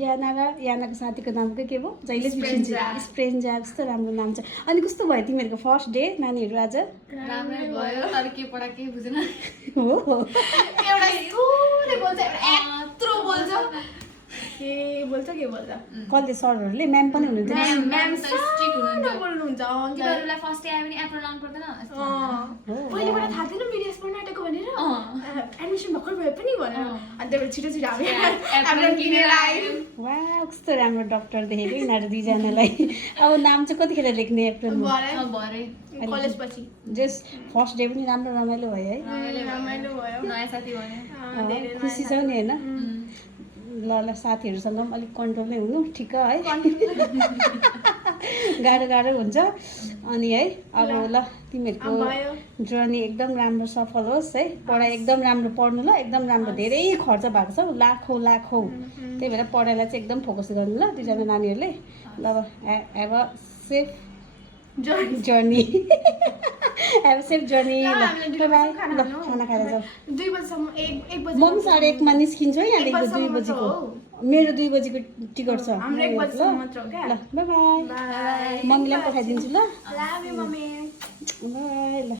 यानाको साथीको नाम के भयो जहिले बिर्सिन्छ स्प्रेन्जा कस्तो राम्रो नाम छ अनि कस्तो भयो तिमीहरूको फर्स्ट डे नानीहरू आज राम्रै भयो तर के पढा के बुझेन हो एउटा थोरै बोल्छ यत्रो बोल्छ के बोल्छ कसले सरहरूले म्याम पनि हुनुहुन्थ्यो म्याम त स्ट्रिक्ट हुनुहुन्छ बोल्नुहुन्छ तिमीहरूलाई फर्स्ट डे आयो भने एप्रोन लाउनु पर्दैन पहिलेबाट थाहा थिएन मेरो स्पोर्ट नाटेको भनेर एडमिसन भर्खर भए पनि भनेर अनि त्यहाँबाट छिटो हामी एप्रोन किनेर आयो वा कस्तो राम्रो डक्टर देखेको यिनीहरू दुईजनालाई अब नाम चाहिँ कतिखेर लेख्ने एप्रिलमा भरे कलेज पछि जस फर्स्ट डे पनि राम्रो रमाइलो भयो है रमाइलो भयो नयाँ साथी भन्यो खुसी छौ नि होइन ल साथीहरूसँग पनि अलिक कन्ट्रोलमै हुनु ठिक है गाह्रो हुन्छ अनि है अब ल तिमीहरूको जर्नी एकदम राम्रो सफल होस् है पढाइ एकदम राम्रो पढ्नु ल एकदम राम्रो धेरै खर्च भएको छ लाखौँ त्यही भएर पढाइलाई चाहिँ एकदम फोकस गर्नु ल दुईजना नानीहरूले ल have a safe journey have a safe journey ल खाना खाएर जाऊ 2 बजेसम्म 1 बजे म पनि 1:30 मा निस्किन्छु है यहाँदेखि 2 बजेको मेरो 2 बजेको टिकट छ हाम्रो 1 बजेसम्म मात्र हो क्या ल बाई बाई मम्मीलाई पठाइदिन्छु ल लभ यु मम्मी बाई ल